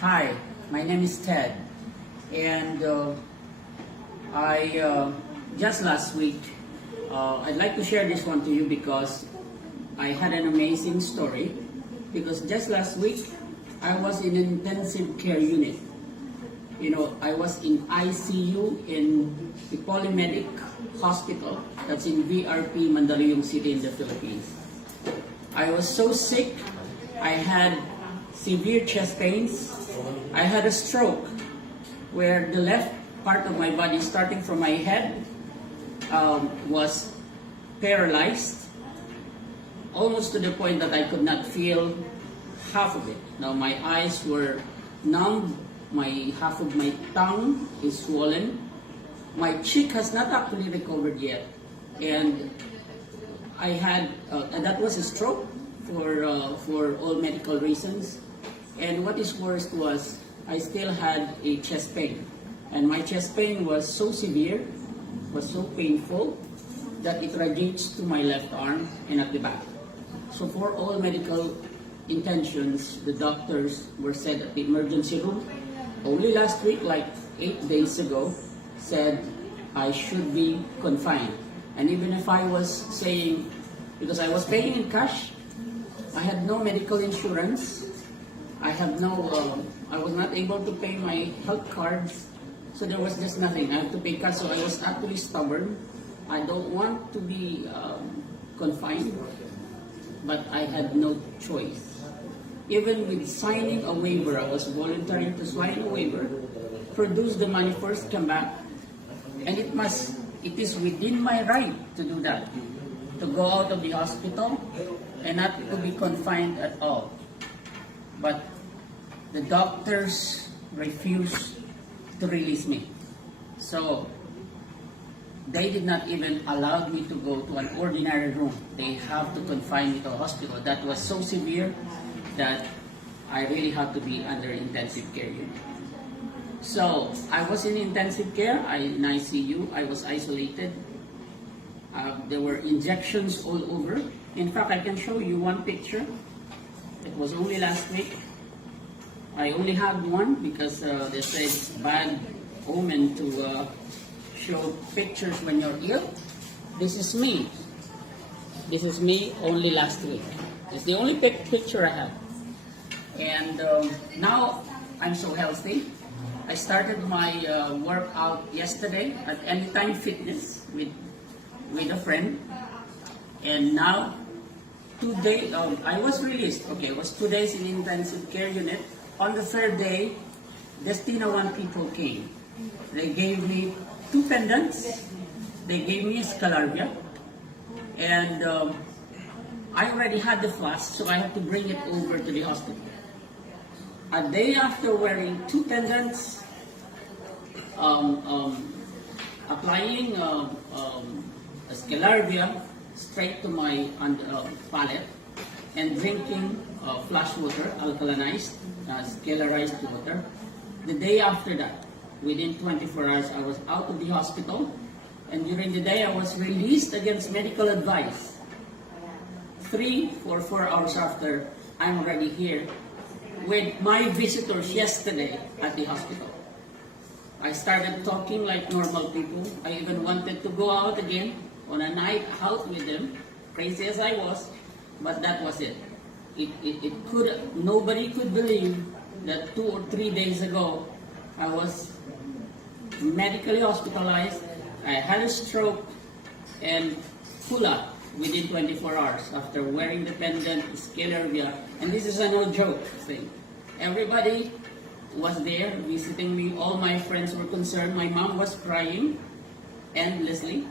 Hi, my name is Ted, and just last week, I'd like to share this one to you because I had an amazing story. Because just last week, I was in an intensive care unit. You know, I was in ICU in the Polimedic Hospital, that's in VRP, Madaluyung City in the Philippines. I was so sick, I had severe chest pains. I had a stroke where the left part of my body, starting from my head, was paralyzed, almost to the point that I could not feel half of it. Now my eyes were numb, half of my tongue is swollen, my cheek has not actually recovered yet, and I had, and that was a stroke for all medical reasons. And what is worse was, I still had a chest pain. And my chest pain was so severe, was so painful, that it radiates to my left arm and at the back. So for all medical intentions, the doctors were said at the emergency room, only last week, like 8 days ago, said I should be confined. And even if I was saying, because I was paying in cash, I had no medical insurance, I was not able to pay my health cards, so there was just nothing. I had to pay cash, so I was actually stubborn. I don't want to be confined, but I had no choice. Even with signing a waiver, I was volunteering to sign a waiver, produce the money first, come back, and it is within my right to do that, to go out of the hospital and not to be confined at all. But the doctors refused to release me. So they did not even allow me to go to an ordinary room. They have to confine me to a hospital. That was so severe that I really had to be under intensive care unit. So I was in intensive care, in ICU, I was isolated. There were injections all over. In fact, I can show you one picture. It was only last week. I only had one because they say it's bad omen to show pictures when you're ill. This is me. This is me only last week. It's the only picture I have. And now I'm so healthy. I started my workout yesterday at Anytime Fitness with a friend. And now, 2 days, I was released. Okay, it was 2 days in intensive care unit. On the third day, Destina1 people came. They gave me 2 pendants. They gave me a Scalarvia. And I already had the Flask, so I had to bring it over to the hospital. A day after wearing 2 pendants, applying a Scalarvia straight to my palate, and drinking flash water, alkalinized, scalarized water. The day after that, within 24 hours, I was out of the hospital, and during the day I was released against medical advice. 3 or 4 hours after, I'm already here with my visitors yesterday at the hospital. I started talking like normal people. I even wanted to go out again on a night out with them, crazy as I was, but that was it. Nobody could believe that 2 or 3 days ago, I was medically hospitalized, I had a stroke, and pull up within 24 hours after wearing the pendant, Scalarvia, and this is a no joke thing. Everybody was there visiting me, all my friends were concerned, my mom was crying endlessly.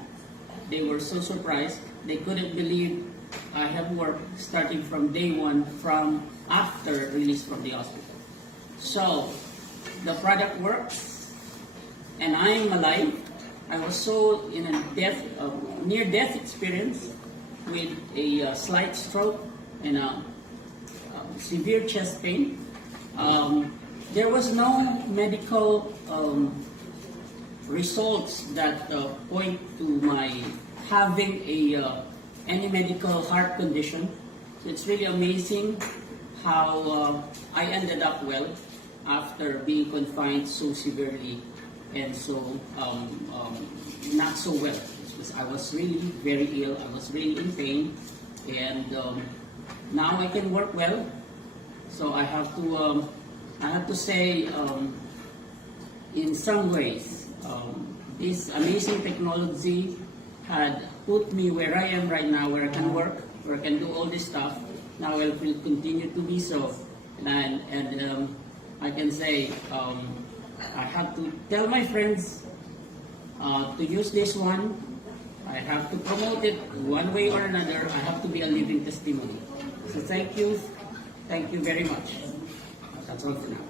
They were so surprised, they couldn't believe I have worked starting from day 1, from after release from the hospital. So, the product works, and I'm alive. I was so in a near-death experience with a slight stroke and a severe chest pain. There was no medical results that point to my having any medical heart condition. So it's really amazing how I ended up well. after being confined so severely and so not so well. Because I was really very ill, I was really in pain, and now I can work well. So I have to say, in some ways, this amazing technology had put me where I am right now, where I can work, where I can do all this stuff. Now I will continue to be so, and I can say I have to tell my friends to use this one. I have to promote it one way or another. I have to be a living testimony. So thank you very much. That's all for now.